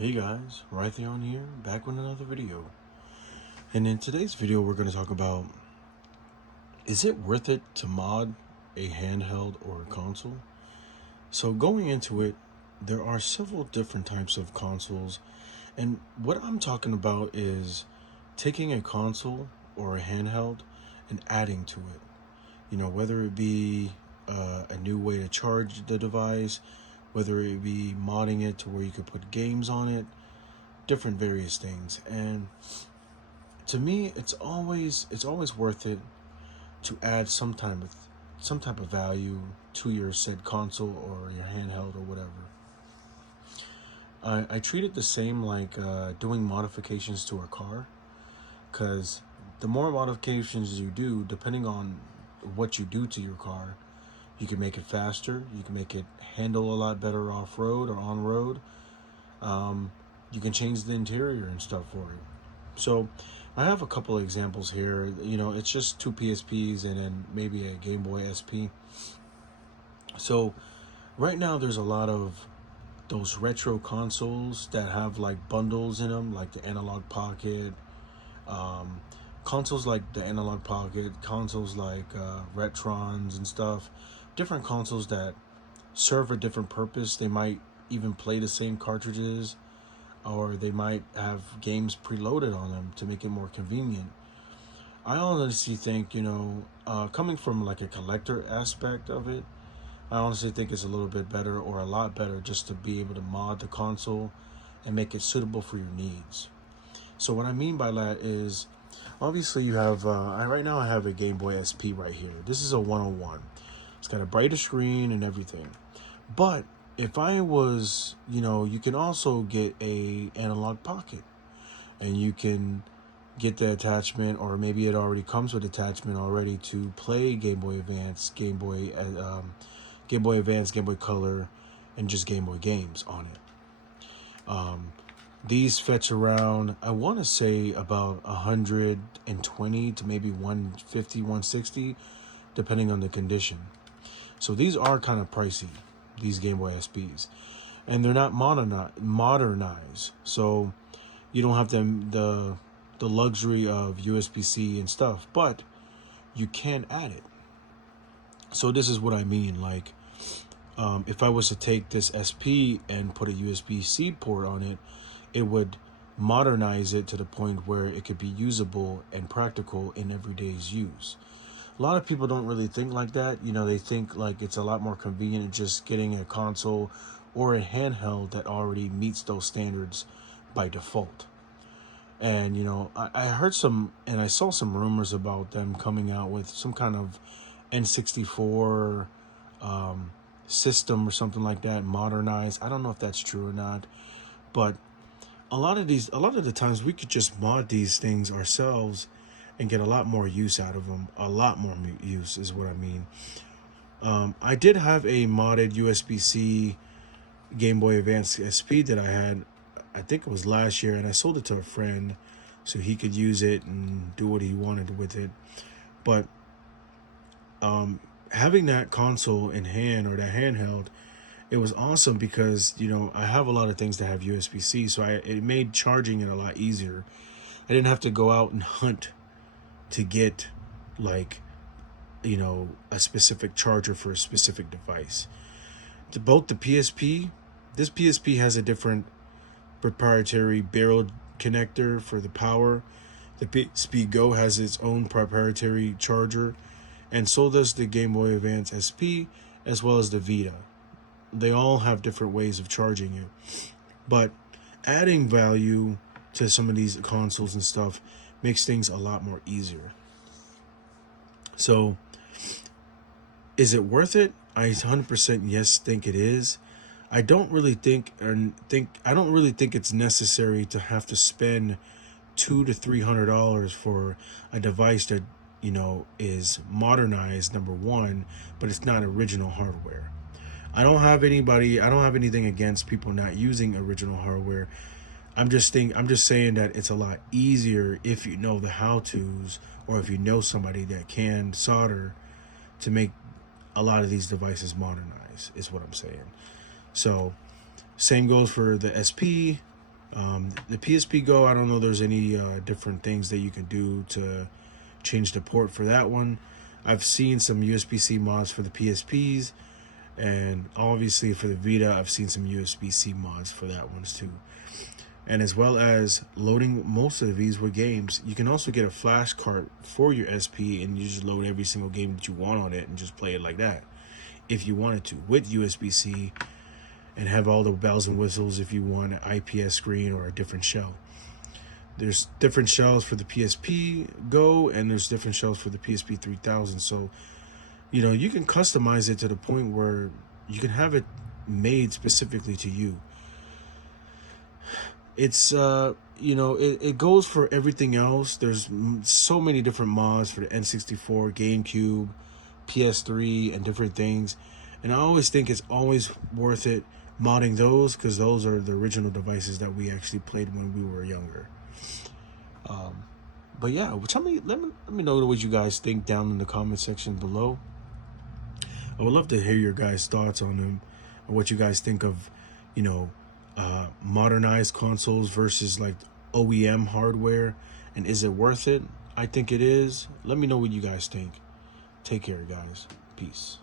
Hey guys, Raytheon here, back with another video. And in today's video, we're going to talk about, is it worth it to mod a handheld or a console? So going into it, there are several different types of consoles. And what I'm talking about is taking a console or a handheld and adding to it. Whether it be a new way to charge the device, whether it be modding it to where you could put games on it, different various things. And to me, it's always worth it to add some type of value to your said console or your handheld or whatever. I treat it the same like doing modifications to a car, because the more modifications you do, depending on what you do to your car, you can make it faster, you can make it handle a lot better off road or on road. You can change the interior and stuff for it. So I have a couple of examples here. It's just two PSPs and then maybe a Game Boy SP. So right now there's a lot of those retro consoles that have like bundles in them, like the Analog Pocket, um, consoles like the Analog Pocket, consoles like Retrons and stuff. Different consoles that serve a different purpose. They might even play the same cartridges, or they might have games preloaded on them to make it more convenient. I honestly think, coming from like a collector aspect of it, I honestly think it's a little bit better or a lot better just to be able to mod the console and make it suitable for your needs. So what I mean by that is, obviously you have, right now I have a Game Boy SP right here. This is a 101. It's got a brighter screen and everything. But if I was, you can also get a Analog Pocket, and you can get the attachment, or maybe it already comes with attachment already to play Game Boy Advance, Game Boy Advance, Game Boy Color, and just Game Boy games on it. These fetch around, I want to say, about 120 to maybe 150, 160, depending on the condition. So these are kind of pricey, these Game Boy SPs, and they're not modernized. So you don't have the luxury of USB-C and stuff, but you can add it. So this is what I mean. Like, if I was to take this SP and put a USB-C port on it, it would modernize it to the point where it could be usable and practical in everyday's use. A lot of people don't really think like that. They think like it's a lot more convenient just getting a console or a handheld that already meets those standards by default. And, I heard some and I saw some rumors about them coming out with some kind of N64 system or something like that, modernized. I don't know if that's true or not, but a lot of the times we could just mod these things ourselves and get a lot more use out of them. A lot more use is what I mean. I did have a modded USB-C Game Boy Advance SP that I had, I think it was last year, and I sold it to a friend so he could use it and do what he wanted with it. But having that console in hand, or that handheld, it was awesome because, I have a lot of things that have USB-C, so it made charging it a lot easier. I didn't have to go out and hunt to get, like, a specific charger for a specific device. Both the PSP, this PSP has a different proprietary barrel connector for the power. The PSP Go has its own proprietary charger, and so does the Game Boy Advance SP, as well as the Vita. They all have different ways of charging it. But adding value to some of these consoles and stuff makes things a lot more easier. So, is it worth it? I 100% yes think it is. I don't really think it's necessary to have to spend $200 to $300 for a device that is modernized, number one, but it's not original hardware. I don't have anything against people not using original hardware. I'm just saying that it's a lot easier if you know the how-tos, or if you know somebody that can solder, to make a lot of these devices modernized, is what I'm saying. So same goes for the SP. The PSP Go, I don't know there's any different things that you can do to change the port for that one. I've seen some USB-C mods for the PSPs, and obviously for the Vita, I've seen some USB-C mods for that ones too. And as well as loading most of these with games, you can also get a flash cart for your SP, and you just load every single game that you want on it and just play it like that if you wanted to with USB-C, and have all the bells and whistles if you want an IPS screen or a different shell. There's different shells for the PSP Go, and there's different shells for the PSP 3000. So, you know, you can customize it to the point where you can have it made specifically to you. It's, you know, it goes for everything else. There's so many different mods for the N64, GameCube, PS3, and different things. And I always think it's always worth it modding those, because those are the original devices that we actually played when we were younger. But yeah, tell me, let me know what you guys think down in the comment section below. I would love to hear your guys' thoughts on them, and what you guys think of, you know, modernized consoles versus like OEM hardware, and is it worth it? I think it is. Let me know what you guys think. Take care, guys. Peace.